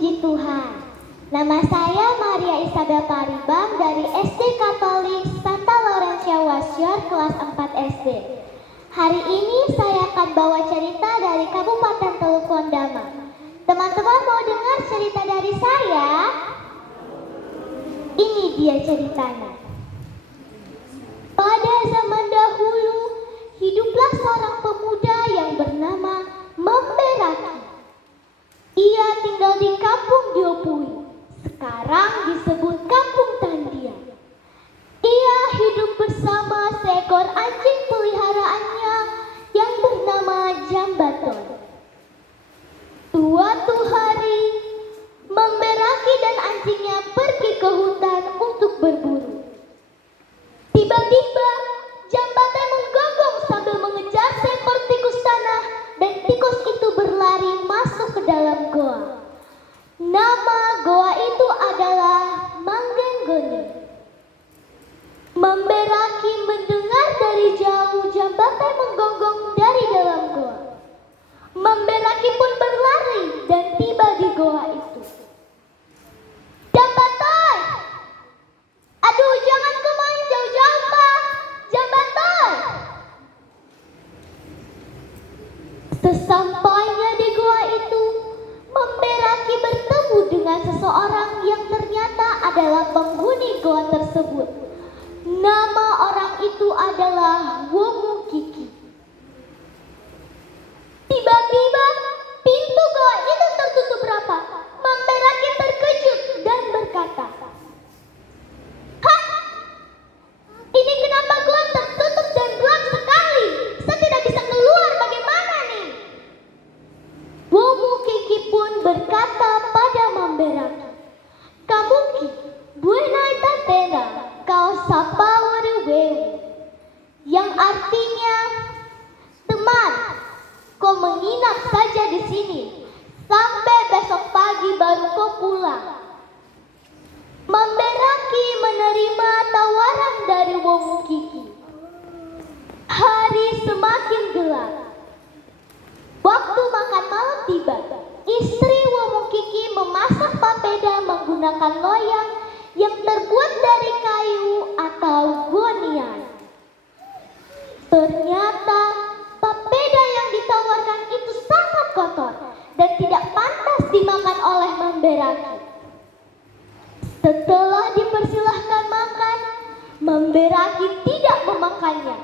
Puji Tuhan. Nama saya Maria Isabel Paribang dari SD Katolik Santa Laurencia Wasior kelas 4 SD. Hari ini saya akan bawa cerita dari Kabupaten Teluk Kondama. Teman-teman mau dengar cerita dari saya? Ini dia ceritanya. Pada zaman dahulu, hiduplah seorang pemuda yang bernama Memberaki. Ia tinggal di kampung Diopui, sekarang disebut Kampung Tandia. Ia hidup bersama seekor anjing peliharaannya yang bernama Jambaton. Suatu hari, Memberaki dan anjingnya pergi ke hutan untuk berburu. Tiba-tiba, Jambaton menggonggong sambil mengejar seekor tikus tanah dan tikus itu berlari masuk ke dalam goa. Nama goa itu adalah Manggenggoni. Memberaki mendengar dari jauh Jambaton menggonggong dari dalam goa. Memberaki pun berlari dan tiba di goa itu. Jambaton! Aduh, jangan kemana jauh-jauh, Pak! Jambaton! Sesampainya di goa itu, Memberaki bertemu dengan seseorang yang ternyata adalah penghuni goa tersebut. Nama orang itu adalah Womu Kiki. Tiba-tiba, pintu goa itu tertutup rapat. Memberaki terkejut dan berkata, "Hah? Ini kenapa goa tertutup dan gelap sekali? Saya tidak bisa keluar, bagaimana nih?" Womu Kiki pun berkata pada Memberaki, "Kamuki, buenai tatena, kau sapa werewewe," yang artinya, "Teman, kau menginap saja di sini, sampai besok pagi baru kau pulang." Memberaki menerima tawaran dari Womu Kiki. Hari semakin gelap. Waktu makan malam tiba. Istri Womu Kiki memasak papeda menggunakan loyang yang terbuat dari kayu atau gonian. Ternyata papeda yang ditawarkan itu sangat kotor dan tidak pantas dimakan oleh Memberaki. Setelah dipersilahkan makan, Memberaki tidak memakannya,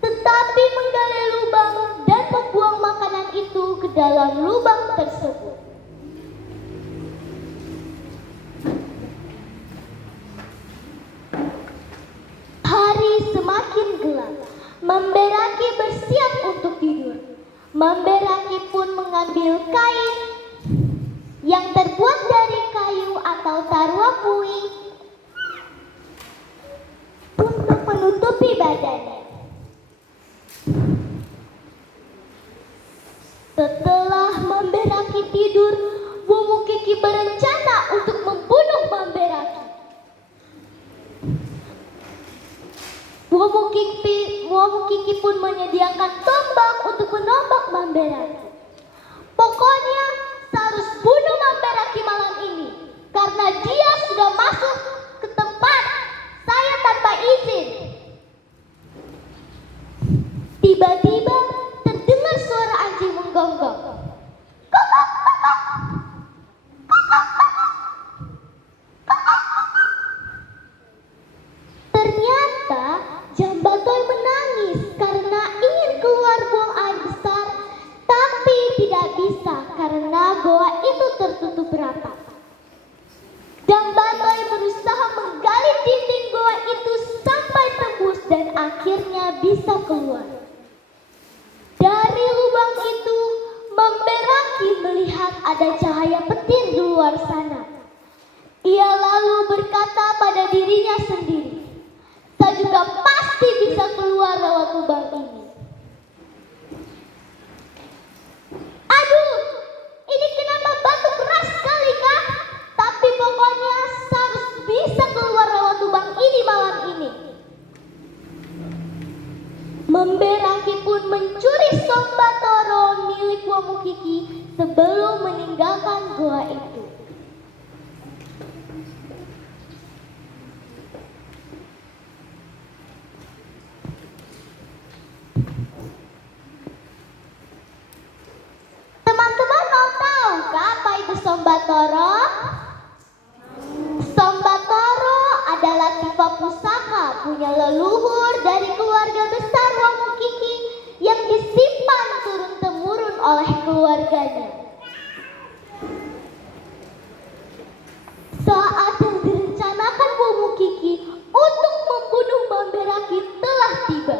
tetapi menggali lubang dan membuang makanan itu ke dalam lubang tersebut. Hari semakin gelap. Memberaki bersiap untuk tidur. Memberaki pun mengambil kain yang terbuat dari kayu atau tarwapui untuk menutupi badannya. Setelah Memberaki tidur, Womu Kiki berencana untuk membunuh Memberaki. Womu Kiki pun menyediakan tombak untuk menombak Memberaki. Pokoknya, saya harus bunuh Memberaki malam ini, karena dia sudah masuk ke tempat saya tanpa izin. Tiba-tiba terdengar suara anjing menggonggong. Kokok, kokok. Kokok, kokok. Kokok, kokok. Ternyata Jambaton menangis karena ingin keluar buang air besar, tapi tidak bisa karena goa itu tertutup rapat. Jambaton berusaha menggali dinding goa itu sampai tembus dan akhirnya bisa keluar. Dari lubang itu, Memberaki melihat ada cahaya petir di luar sana. Ia lalu berkata pada dirinya sendiri, "Saya juga pasti bisa keluar lewat lubang ini." Aduh, ini kenapa batu keras sekali, Kak? Tapi pokoknya saya harus bisa keluar lewat lubang ini malam ini. Memberaki pun mencuri sombatoro milik Womu Kiki sebelum meninggalkan gua itu. Teman-teman mau tahu apa itu Sombatoro? Sombatoro adalah tipe pusaka punya leluhur dari keluarga besar Wamukiki yang disimpan turun-temurun oleh keluarganya. Saat yang direncanakan Wamukiki untuk membunuh Mamberaki telah tiba.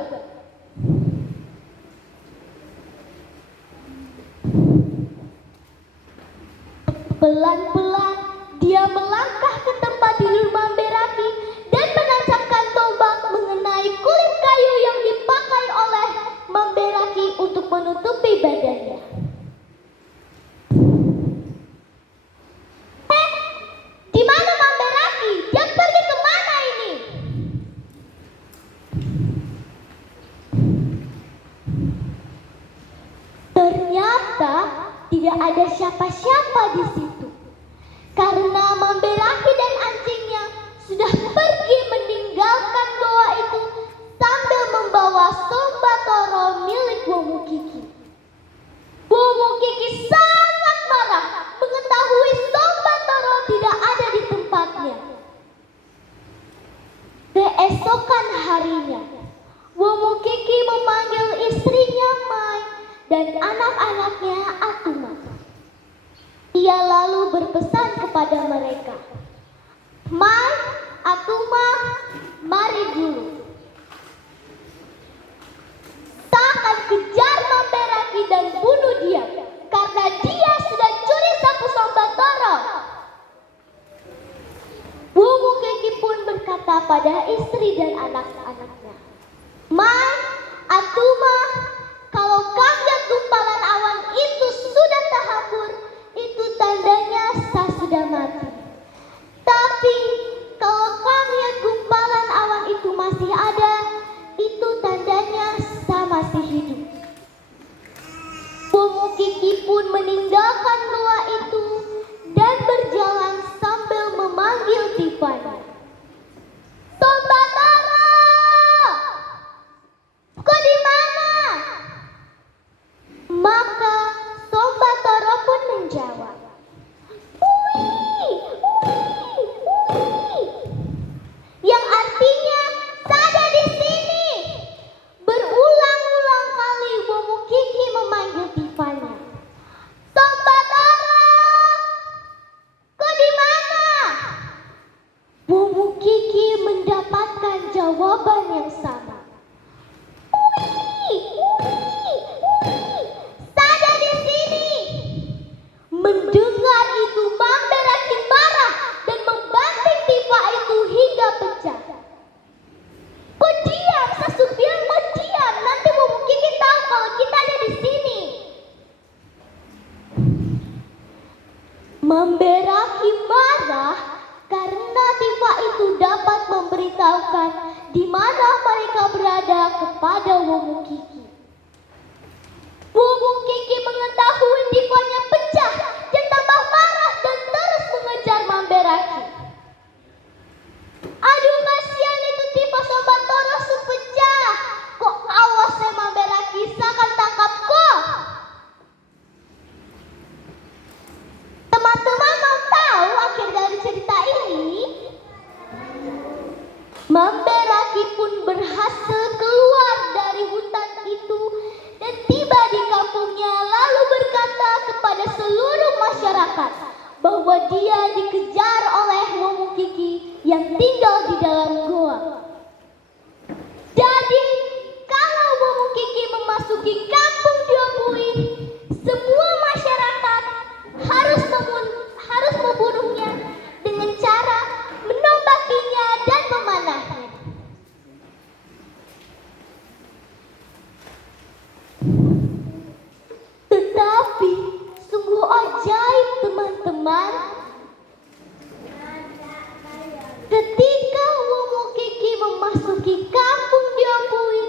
Pelan-pelan dia melangkah ke tempat tidur Mamberaki dan menancapkan tombak mengenai kulit kayu yang dipakai oleh Mamberaki untuk menutupi badannya. Di mana Mamberaki? Dia pergi kemana ini? Ternyata tidak ada siapa-siapa di situ. Karena Mamberaki dan anjingnya sudah pergi meninggalkan goa itu sambil membawa Sombatoro milik Wamukiki. Wamukiki sangat marah mengetahui Sombatoro tidak ada di tempatnya. Keesokan harinya, Wamukiki memanggil istrinya Mai dan anak-anaknya Atuma. Ia lalu berpesan kepada mereka, Mai, Atuma, mari dulu. Kita akan kejar Mamberaki dan bunuh dia, karena dia sudah curi sapu Sombatoro. Wamukiki pun berkata pada istri dan anak-anaknya, Mai, Atuma, kalau kaget gumpalan awan itu sudah terhambur, itu tandanya saya sudah mati. Tapi kalau kaget gumpalan awan itu masih ada, itu tandanya saya masih hidup. Wamukiki pun meninggalkan gua itu dan berjalan sambil memanggil Tiffany. Sombatoro! Kau di mana? Maka Sombatoro pun menjawab, Ui, yang artinya saya di sini. Berulang-ulang kali Wamukiki memanggil Tiffany. Sombatoro, kau di mana? Wamukiki mendapatkan jawaban yang sama. Saya di sini. Mendengar itu Mamberaki marah dan membanting Tifa itu hingga pecah. Kok diam? Saya bilang mau diam. Nanti Wamukiki tahu kalau kita ada di sini. Mamberaki marah karena Tifa itu dapat memberitahukan di mana mereka berada kepada Wamukiki. Wamukiki mengetahui Tifanya pecah dan tambah marah dan terus mengejar Mamberaki. Aduh, kasihan itu Tifa Sombatoro sepecah. Kok awas ya Mamberaki, saya akan tangkap kok. Teman-teman mau tahu akhir dari cerita ini? Mamberaki pun berhasil keluar dari hutan itu dan tiba di kampungnya, lalu berkata kepada seluruh masyarakat bahwa dia dikejar oleh Wamukiki yang tinggal di dalam goa. Jadi kalau Wamukiki memasuki kampung Diopui, semua masyarakat harus membunuhnya dengan cara menombakinya dan memanahnya. Tetapi sungguh ajaib teman-teman, ketika Wamukiki memasuki kampung Diopui,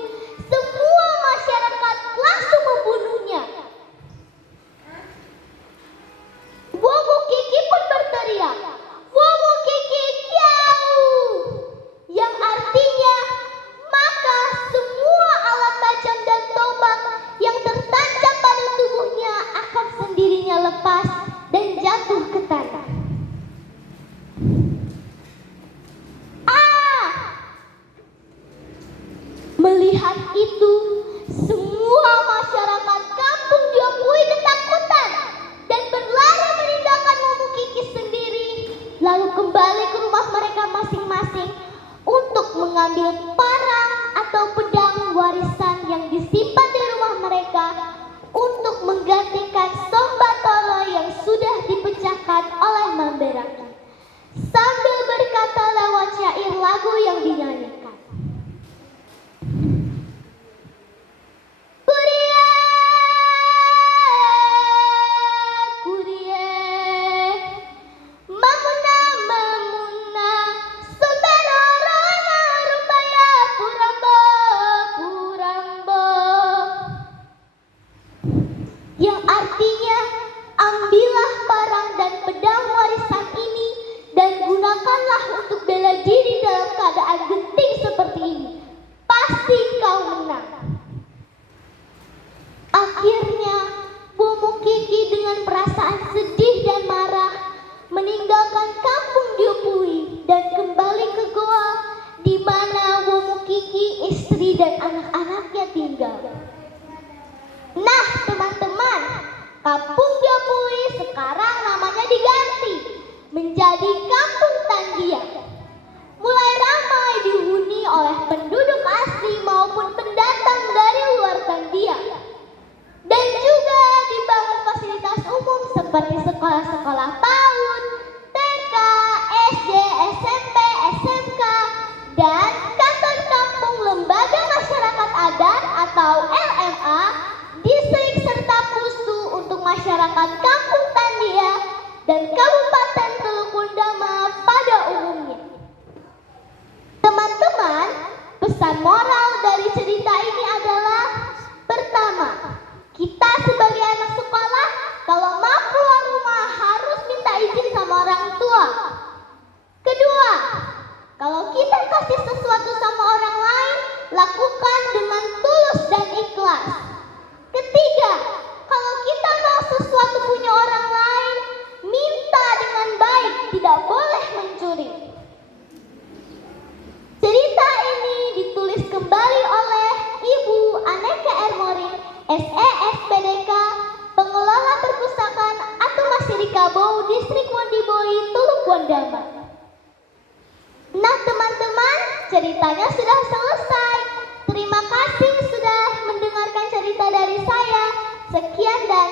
semua masyarakat langsung membunuhnya. memberaki sambil berkata lewat syair lagu yang dinyanyikan. Kurie, kurie, mamuna, mamuna, sumbero roana rupaya purambo, purambo. Yang artinya, ambillah parang dan pedang warisan ini dan gunakanlah untuk bela diri dalam keadaan genting seperti ini. Pasti kau menang. Akhirnya, Bomo Kiki dengan perasaan sedih dan marah meninggalkan kampung Diopui dan kembali ke goa di mana Bomo Kiki, istri dan anak-anaknya tinggal. Nah, teman-teman, kampung Diopui sekarang namanya diganti menjadi Kampung Tandia. Mulai ramai dihuni oleh penduduk asli maupun pendatang dari luar Tandia. Dan juga dibangun fasilitas umum seperti sekolah-sekolah PAUD, TK, SD, SMP, SMK, dan kantor kampung lembaga masyarakat adat atau LMA, distrik serta pustu untuk masyarakat Kampung Tandia dan Kabupaten Teluk Undama pada umumnya. Teman-teman, pesan moral dari cerita ini adalah: pertama, kita sebagai anak sekolah kalau mau keluar rumah harus minta izin sama orang tua. Kedua, kalau kita kasih sesuatu sama orang lain, lakukan dengan tulus dan ikhlas. Ketiga, kalau kita mau sesuatu punya orang lain, minta dengan baik, tidak boleh mencuri. Cerita ini ditulis kembali oleh Ibu Aneka Ermorin, SESPDK, Pengelola Perpustakaan Atumasirikabo, Distrik Mondiboi, Teluk Wandama. Nah teman-teman, ceritanya sudah selesai. Terima kasih sudah mendengarkan cerita dari saya. Sekian dan